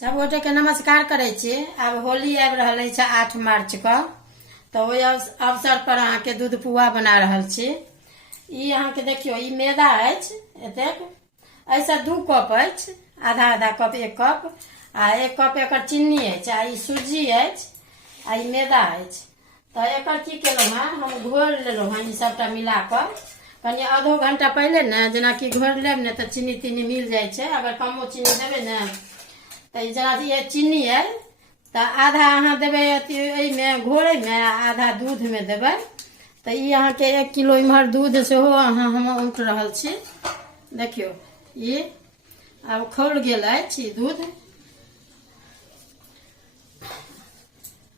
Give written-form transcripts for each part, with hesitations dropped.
सब गोटे के नमस्कार करे छी। अब होली आबि रहल अछि 8 मार्च क, तो ओहि अवसर पर अहाँ के दूध पुआ बना रहल छी। ई अहाँ के देखियो, ई मैदा अछि एतेक, ऐसा 2 कप अछि, आधा आधा कप, 1 कप, आ 1 कप एकर चीनी अछि, आ ई सूजी अछि, आ ई मैदा अछि। तो एकर की केलहुँ हैं, हम घोर लेलहुँ हैं ई सबटा मिला कर। कनी आधो घंटा पहले ने जेना कि घोर लेब ने तो चीनी तीनी मिल जाए छे। अगर कमो चीनी देवे ने तो जेना ये चीनी है तो आधा अहाँ देवे में घोरे में, आधा दूध में देवे। तो ये अहाँ के 1 किलो इम्हर दूध से हो अहाँ हम उठ रहल छी। देखियो ये अब खौल गेल अछि दूध।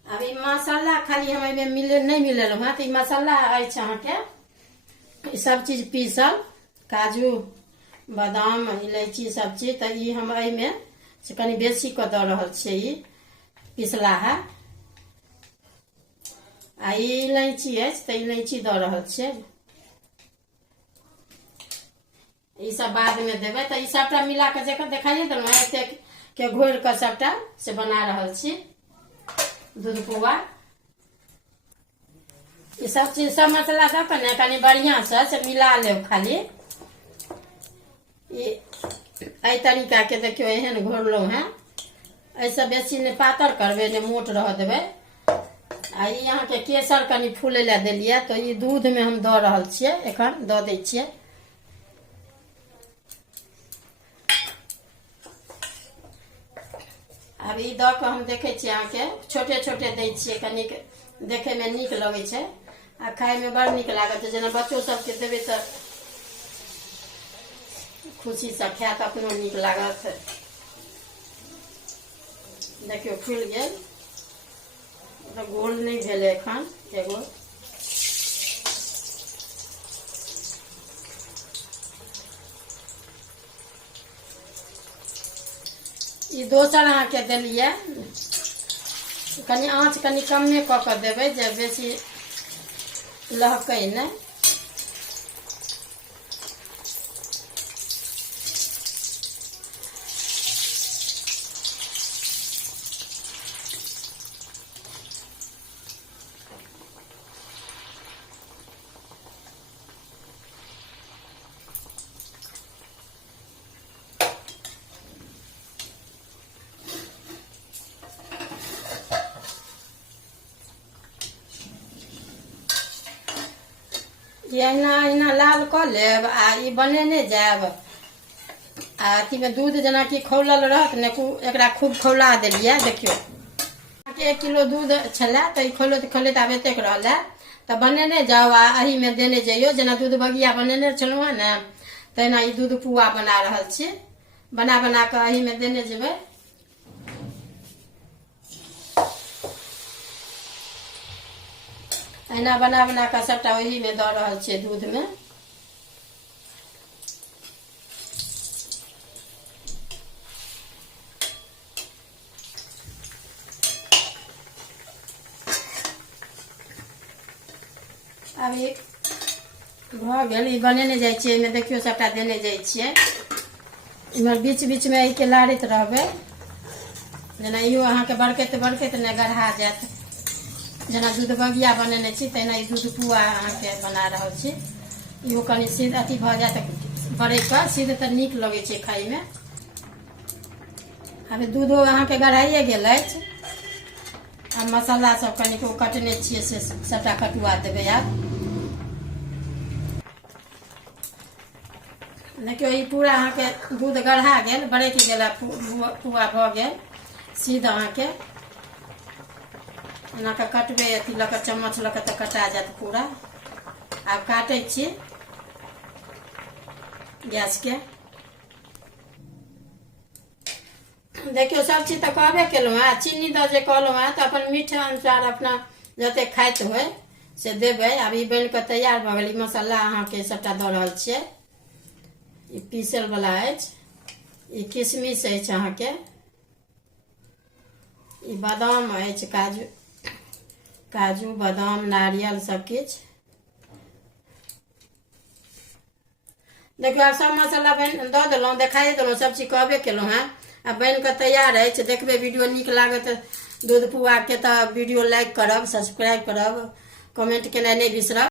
अब ई मसाला खाली हम एहिमे नहीं मिलेलहुँ हैं, तो ई मसाला अछि अहाँ के सब चीज पीसल, काजू बादाम इलायची सब चीज। तो ई हम एहिमे से कनी बेसी क द रहल छियै, ई पिसला है। आ ई इलायची अछि तो इलायची द रहल छियै। ई सब बाद में देवे। तो ई सबटा मिला के जेकर देखाइए देलहुँ हैं, एतेक के घोर के सबटा से बना रहल छी दूध पुआ। ई सब चीज सब मसाला दऽ के ने कनी बढ़िया से मिला लेब खाली। एहि तरीका के देखियो एहन घोरलहुँ हैं। ऐसे बेसी ने पातर करबे ने मोट रह देवे। आ ई अहाँ के केसर कनी फूले ला देलिए, तो ई दूध में हम दऽ रहल छियै, एखन दऽ दै छियै। अब ई दऽ के हम देखे छियै, अहाँ के छोटे छोटे दै छियै, कनी देखे में नीक लगे छै आ खाए में बड़ नीक लागत। जेना बच्चों सबके देवे तो खुशी से खायत, अपनो नीक लागत। देखियो फूल गेल, तो गोल नहीं भेले एखन एगो। ई दोसर अहाँ के देलिए, कनी आँच कनी कमे क के देवे, जे बेसी लहकै नहीं। एहिना लाल क लेब, आ ई बनेने जाब। आ अथी में दूध जेना कि खौलल रहत ने, एकरा खूब खौला देलिए। देखियो 1 किलो दूध छला, तो खोलत खोलत आब एतेक रहल, तो बनेने जाओ आ एही में देने जाइयो। जेना दूध बगिया बनेने छलहुँ हैं ने, तहिना ई दूध पुआ बना रहल छी। बना बना के एही में देने जेबै। अहिना बना बना के सबटा ओही में दऽ रहल छियै दूध में। अब ई भ गेल, ई बनेने जाइ छियै, एहिमे देखियो सबटा देने जाइ छियै। इमहर बीच बीच में एहि के लारैत रहबै, जेना इहो अहाँ के बड़कैत बड़कैत ने गढ़ा जायत। जेना दूध बगिया बनेने छी, तहिना ई दूध पुआ अहाँ के बना रहल छी। इहो कनी सीध अथी भ जायत, बड़े पर सीध तो नीक लगे छै खाई में। अब दूधो अहाँ के गढ़ाइए गेल अछि। आ मसाला सब कनी को कटने छियै, से सबटा कटुआ देबै आब। देखियो ई पूरा अहाँ के दूध गढ़ा गेल, बरक गेल, पुआ भ गेल सीध। अहाँ के एना के कटबे, अथी लऽ के चम्मच लऽ के तो कटा जात पूरा। आब काटे छी गैस के। देखियो सब चीज तो कहबे केलहुँ हैं। चीनी दऽ जे कहलहुँ हैं, तो अपन मीठा अनुसार अपना जते खाइत होय से देबै। अब ई बन के तैयार भ गेल। ई मसाला अहाँ के सबटा दऽ रहल छियै। ई पीसल वाला अछि, ई किशमिश अछि अहाँ के, ई बादाम अछि, काजू बादाम नारियल सब किछ। देखियो सब मसाला दऽ देलहुँ, देखाइए देलहुँ, सब चीज कहबे केलहुँ हैं। आ बनि कऽ तैयार अछि। देखबै वीडियो नीक लागत दूध पुआ के तऽ वीडियो लाइक करब, सब्सक्राइब करब, कमेंट केनाइ नहि बिसरब।